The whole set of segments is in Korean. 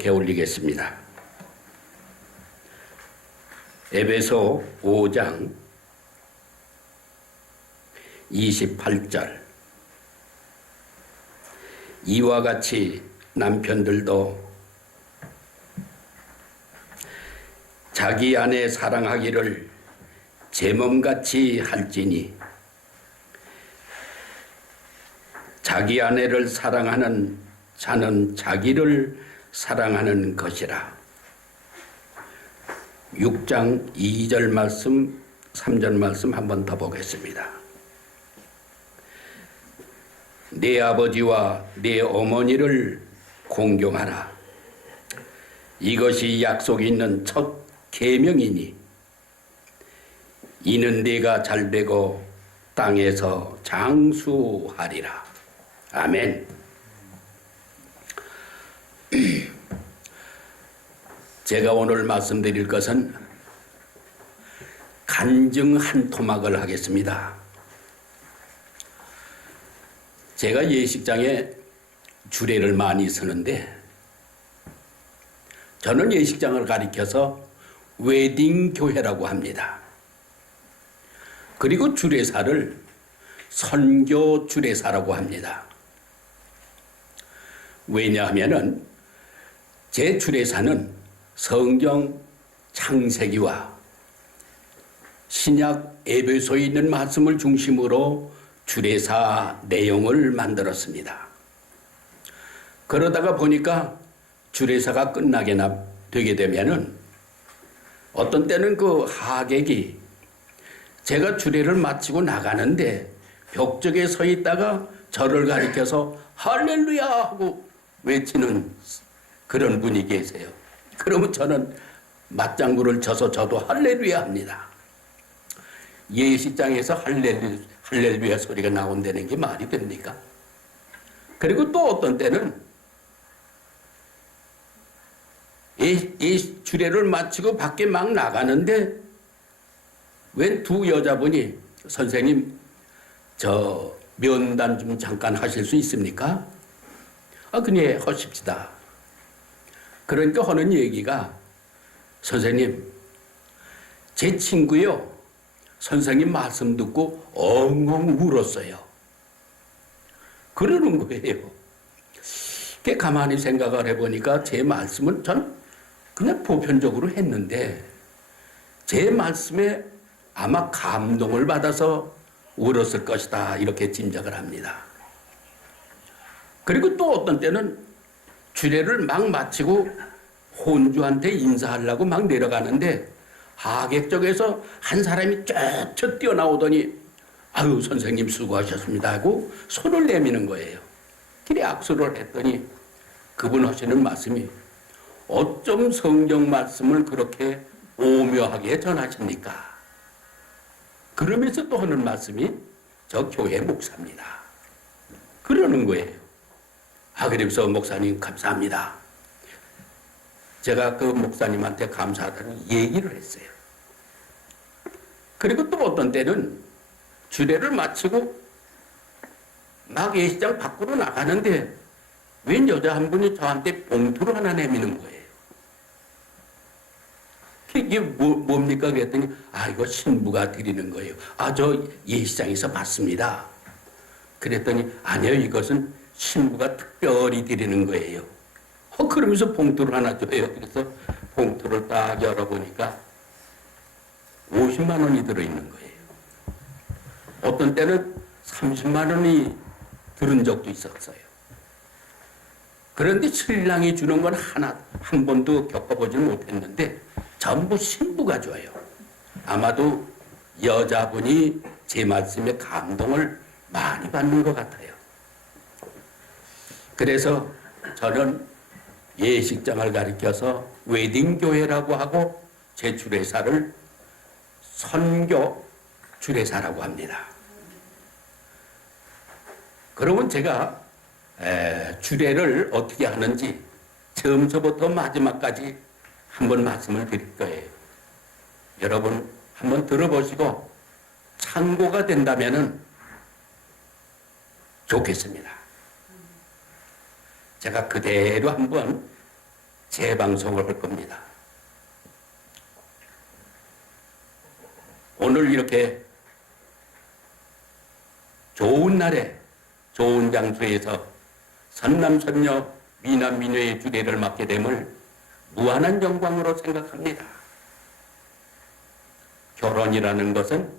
교독해 올리겠습니다. 에베소 5장 28절. 이와 같이 남편들도 자기 아내 사랑하기를 제 몸같이 할지니 자기 아내를 사랑하는 자는 자기를 사랑하는 것이라. 6장 2절 말씀, 3절 말씀 한 번 더 보겠습니다. 네 아버지와 네 어머니를 공경하라. 이것이 약속이 있는 첫 계명이니 이는 네가 잘되고 땅에서 장수하리라. 아멘. 제가 오늘 말씀드릴 것은 간증 한 토막을 하겠습니다. 제가 예식장에 주례를 많이 서는데 저는 예식장을 가리켜서 웨딩 교회라고 합니다. 그리고 주례사를 선교 주례사라고 합니다. 왜냐하면은 제 주례사는 성경 창세기와 신약 에베소에 있는 말씀을 중심으로 주례사 내용을 만들었습니다. 그러다가 보니까 주례사가 끝나게나 되게 되면은 어떤 때는 그 하객이 제가 주례를 마치고 나가는데 벽쪽에 서 있다가 저를 가리켜서 할렐루야 하고 외치는 그런 분이 계세요. 그러면 저는 맞장구를 쳐서 저도 할렐루야 합니다. 예식장에서 할렐루야 소리가 나온다는 게 말이 됩니까? 그리고 또 어떤 때는 이 주례를 마치고 밖에 막 나가는데 웬 두 여자분이 선생님 저 면담 좀 잠깐 하실 수 있습니까? 그네 하십시다. 그러니까 하는 얘기가 선생님 제 친구요 선생님 말씀 듣고 엉엉 울었어요. 그러는 거예요. 가만히 생각을 해보니까 제 말씀은 전 그냥 보편적으로 했는데 제 말씀에 아마 감동을 받아서 울었을 것이다 이렇게 짐작을 합니다. 그리고 또 어떤 때는 주례를 막 마치고 혼주한테 인사하려고 막 내려가는데 하객 쪽에서 한 사람이 쫙쫙 뛰어나오더니 아유 선생님 수고하셨습니다 하고 손을 내미는 거예요. 그래 악수를 했더니 그분 하시는 말씀이 어쩜 성경 말씀을 그렇게 오묘하게 전하십니까? 그러면서 또 하는 말씀이 저 교회 목사입니다. 그러는 거예요. 그래서 목사님 감사합니다. 제가 그 목사님한테 감사하다는 얘기를 했어요. 그리고 또 어떤 때는 주례를 마치고 막 예식장 밖으로 나가는데 웬 여자 한 분이 저한테 봉투를 하나 내미는 거예요. 이게 뭡니까? 그랬더니 이거 신부가 드리는 거예요. 저 예식장에서 봤습니다. 그랬더니 아니요 이것은 신부가 특별히 드리는 거예요. 그러면서 봉투를 하나 줘요. 그래서 봉투를 딱 열어보니까 50만 원이 들어있는 거예요. 어떤 때는 30만 원이 들은 적도 있었어요. 그런데 신랑이 주는 건 한 번도 겪어보지 못했는데 전부 신부가 줘요. 아마도 여자분이 제 말씀에 감동을 많이 받는 것 같아요. 그래서 저는 예식장을 가리켜서 웨딩교회라고 하고 제 주례사를 선교 주례사라고 합니다. 그러면 제가 주례를 어떻게 하는지 처음서부터 마지막까지 한번 말씀을 드릴 거예요. 여러분 한번 들어보시고 참고가 된다면 좋겠습니다. 제가 그대로 한번 재방송을 할 겁니다. 오늘 이렇게 좋은 날에 좋은 장소에서 선남선녀 미남미녀의 주례를 맡게 됨을 무한한 영광으로 생각합니다. 결혼이라는 것은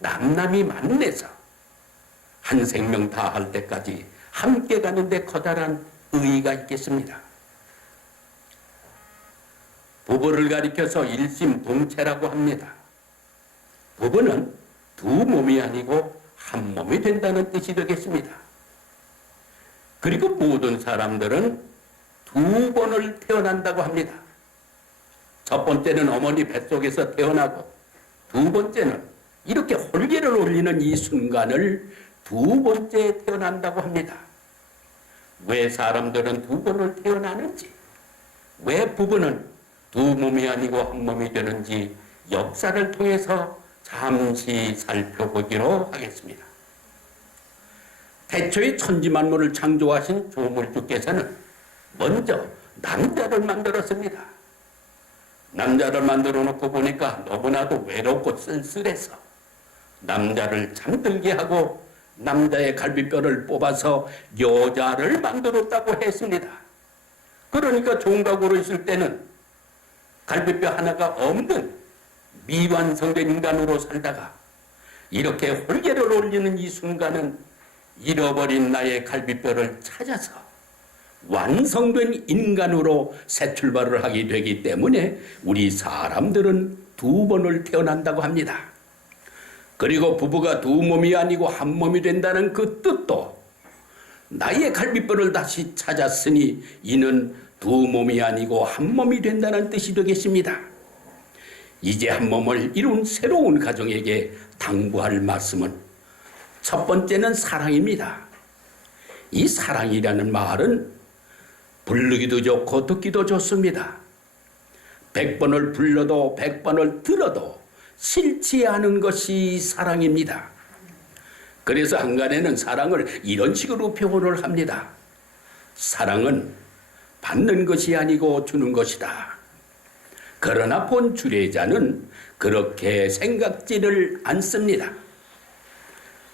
남남이 만나서 한 생명 다 할 때까지 함께 가는데 커다란 의의가 있겠습니다. 부부를 가리켜서 일심동체라고 합니다. 부부는 두 몸이 아니고 한 몸이 된다는 뜻이 되겠습니다. 그리고 모든 사람들은 두 번을 태어난다고 합니다. 첫 번째는 어머니 뱃속에서 태어나고 두 번째는 이렇게 홀개를 올리는 이 순간을 두 번째 태어난다고 합니다. 왜 사람들은 두 번을 태어나는지, 왜 부부는 두 몸이 아니고 한 몸이 되는지 역사를 통해서 잠시 살펴보기로 하겠습니다. 태초에 천지만물을 창조하신 조물주께서는 먼저 남자를 만들었습니다. 남자를 만들어 놓고 보니까 너무나도 외롭고 쓸쓸해서 남자를 잠들게 하고 남자의 갈비뼈를 뽑아서 여자를 만들었다고 했습니다. 그러니까 종각으로 있을 때는 갈비뼈 하나가 없는 미완성된 인간으로 살다가 이렇게 홀개를 올리는 이 순간은 잃어버린 나의 갈비뼈를 찾아서 완성된 인간으로 새 출발을 하게 되기 때문에 우리 사람들은 두 번을 태어난다고 합니다. 그리고 부부가 두 몸이 아니고 한 몸이 된다는 그 뜻도 나의 갈비뼈를 다시 찾았으니 이는 두 몸이 아니고 한 몸이 된다는 뜻이 되겠습니다. 이제 한 몸을 이룬 새로운 가정에게 당부할 말씀은 첫 번째는 사랑입니다. 이 사랑이라는 말은 부르기도 좋고 듣기도 좋습니다. 100번을 불러도 100번을 들어도 싫지 않은 것이 사랑입니다. 그래서 한간에는 사랑을 이런 식으로 표현을 합니다. 사랑은 받는 것이 아니고 주는 것이다. 그러나 본 주례자는 그렇게 생각지를 않습니다.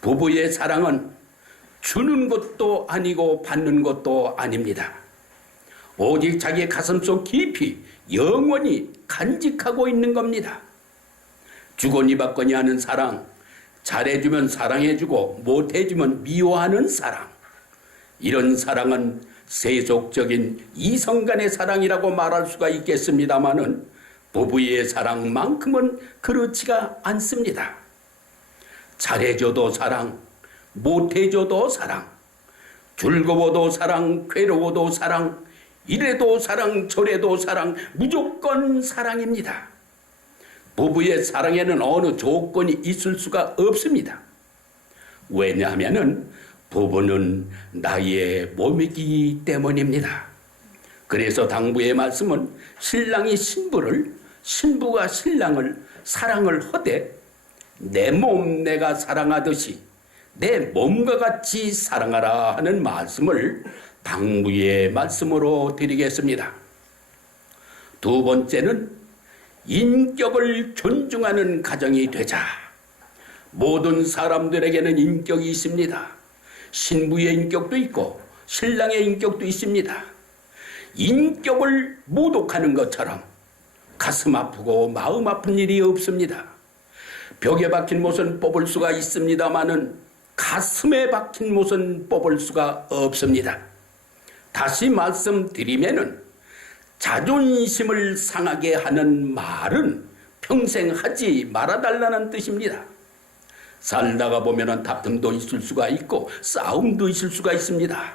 부부의 사랑은 주는 것도 아니고 받는 것도 아닙니다. 오직 자기 가슴속 깊이 영원히 간직하고 있는 겁니다. 주거니 받거니 하는 사랑, 잘해주면 사랑해주고 못해주면 미워하는 사랑, 이런 사랑은 세속적인 이성 간의 사랑이라고 말할 수가 있겠습니다마는 부부의 사랑만큼은 그렇지가 않습니다. 잘해줘도 사랑, 못해줘도 사랑, 즐거워도 사랑, 괴로워도 사랑, 이래도 사랑, 저래도 사랑, 무조건 사랑입니다. 부부의 사랑에는 어느 조건이 있을 수가 없습니다. 왜냐하면 부부는 나의 몸이기 때문입니다. 그래서 당부의 말씀은 신랑이 신부를, 신부가 신랑을 사랑을 하되 내 몸 내가 사랑하듯이 내 몸과 같이 사랑하라 하는 말씀을 당부의 말씀으로 드리겠습니다. 두 번째는 인격을 존중하는 가정이 되자. 모든 사람들에게는 인격이 있습니다. 신부의 인격도 있고 신랑의 인격도 있습니다. 인격을 모독하는 것처럼 가슴 아프고 마음 아픈 일이 없습니다. 벽에 박힌 못은 뽑을 수가 있습니다마는 가슴에 박힌 못은 뽑을 수가 없습니다. 다시 말씀드리면은 자존심을 상하게 하는 말은 평생 하지 말아달라는 뜻입니다. 살다가 보면은 다툼도 있을 수가 있고 싸움도 있을 수가 있습니다.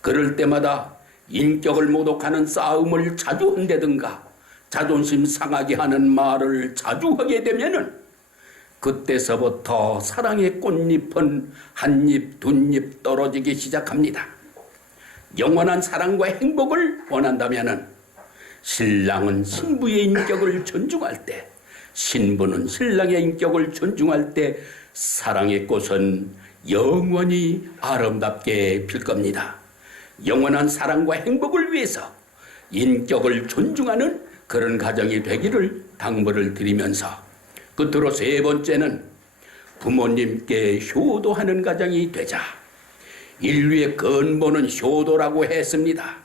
그럴 때마다 인격을 모독하는 싸움을 자주 한다든가 자존심 상하게 하는 말을 자주 하게 되면은 그때서부터 사랑의 꽃잎은 한 잎, 두 잎 떨어지기 시작합니다. 영원한 사랑과 행복을 원한다면은 신랑은 신부의 인격을 존중할 때, 신부는 신랑의 인격을 존중할 때 사랑의 꽃은 영원히 아름답게 필 겁니다. 영원한 사랑과 행복을 위해서 인격을 존중하는 그런 가정이 되기를 당부를 드리면서, 끝으로 세 번째는 부모님께 효도하는 가정이 되자. 인류의 근본은 효도라고 했습니다.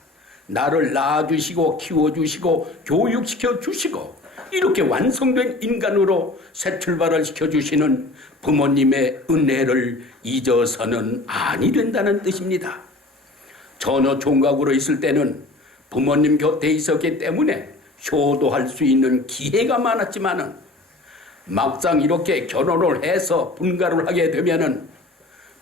나를 낳아주시고 키워주시고 교육시켜 주시고 이렇게 완성된 인간으로 새 출발을 시켜주시는 부모님의 은혜를 잊어서는 아니 된다는 뜻입니다. 전혀 총각으로 있을 때는 부모님 곁에 있었기 때문에 효도할 수 있는 기회가 많았지만은 막상 이렇게 결혼을 해서 분가를 하게 되면은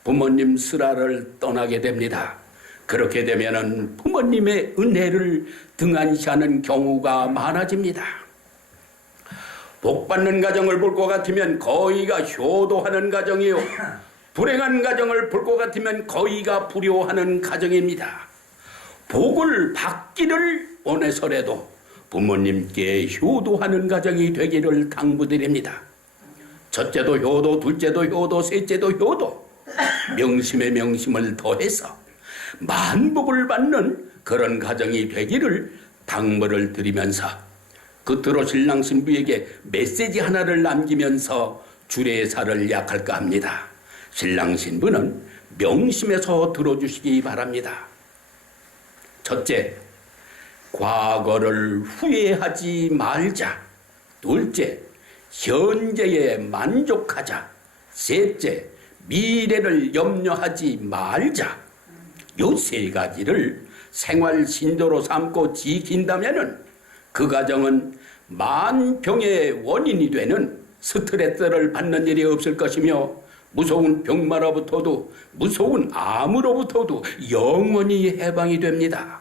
부모님 슬하를 떠나게 됩니다. 그렇게 되면은 부모님의 은혜를 등한시하는 경우가 많아집니다. 복받는 가정을 볼 것 같으면 거의가 효도하는 가정이요, 불행한 가정을 볼 것 같으면 거의가 불효하는 가정입니다. 복을 받기를 원해서라도 부모님께 효도하는 가정이 되기를 당부드립니다. 첫째도 효도, 둘째도 효도, 셋째도 효도, 명심에 명심을 더해서 만복을 받는 그런 가정이 되기를 당부를 드리면서, 끝으로 신랑 신부에게 메시지 하나를 남기면서 주례사를 약할까 합니다. 신랑 신부는 명심해서 들어주시기 바랍니다. 첫째, 과거를 후회하지 말자. 둘째, 현재에 만족하자. 셋째, 미래를 염려하지 말자. 요 세 가지를 생활 신조로 삼고 지킨다면은 그 가정은 만병의 원인이 되는 스트레스를 받는 일이 없을 것이며, 무서운 병마로부터도 무서운 암으로부터도 영원히 해방이 됩니다.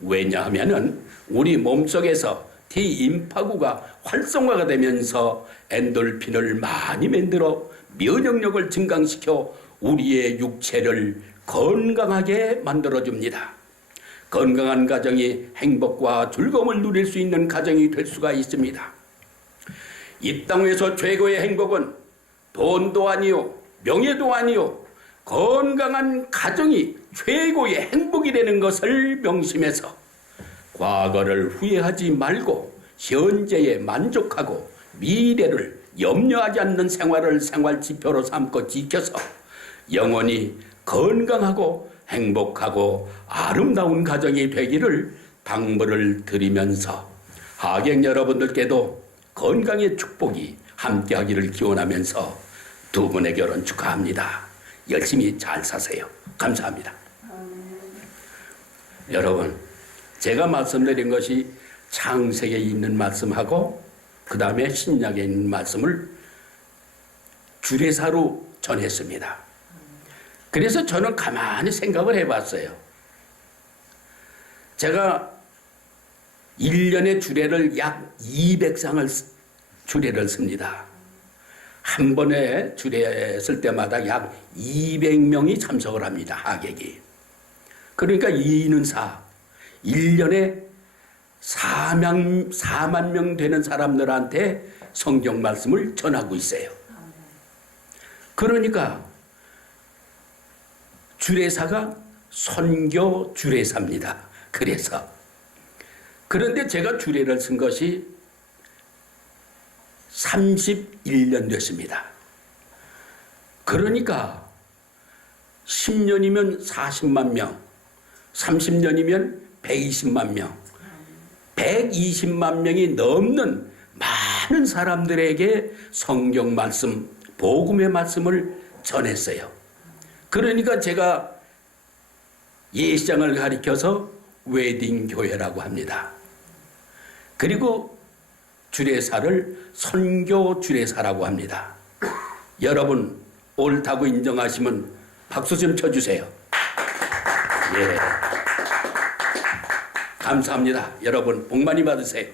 왜냐하면은 우리 몸속에서 T임파구가 활성화가 되면서 엔돌핀을 많이 만들어 면역력을 증강시켜 우리의 육체를 건강하게 만들어줍니다. 건강한 가정이 행복과 즐거움을 누릴 수 있는 가정이 될 수가 있습니다. 이 땅에서 최고의 행복은 돈도 아니요, 명예도 아니요, 건강한 가정이 최고의 행복이 되는 것을 명심해서 과거를 후회하지 말고 현재에 만족하고 미래를 염려하지 않는 생활을 생활 지표로 삼고 지켜서 영원히 건강하고 행복하고 아름다운 가정이 되기를 당부를 드리면서, 하객 여러분들께도 건강의 축복이 함께하기를 기원하면서 두 분의 결혼 축하합니다. 열심히 잘 사세요. 감사합니다. 여러분, 제가 말씀드린 것이 창세기에 있는 말씀하고 그 다음에 신약에 있는 말씀을 주례사로 전했습니다. 그래서 저는 가만히 생각을 해봤어요. 제가 1년에 주례를 약 200상을 주례를 씁니다. 한 번에 주례 쓸 때마다 약 200명이 참석을 합니다. 하객이. 그러니까 2는 4. 1년에 4만 명 되는 사람들한테 성경 말씀을 전하고 있어요. 그러니까 주례사가 선교 주례사입니다. 그런데 제가 주례를 쓴 것이 31년 됐습니다. 그러니까 10년이면 40만 명, 30년이면 120만 명, 120만 명이 넘는 많은 사람들에게 성경 말씀, 복음의 말씀을 전했어요. 그러니까 제가 예시장을 가리켜서 웨딩교회라고 합니다. 그리고 주례사를 선교 주례사라고 합니다. 여러분 옳다고 인정하시면 박수 좀 쳐주세요. 예. 감사합니다. 여러분 복 많이 받으세요.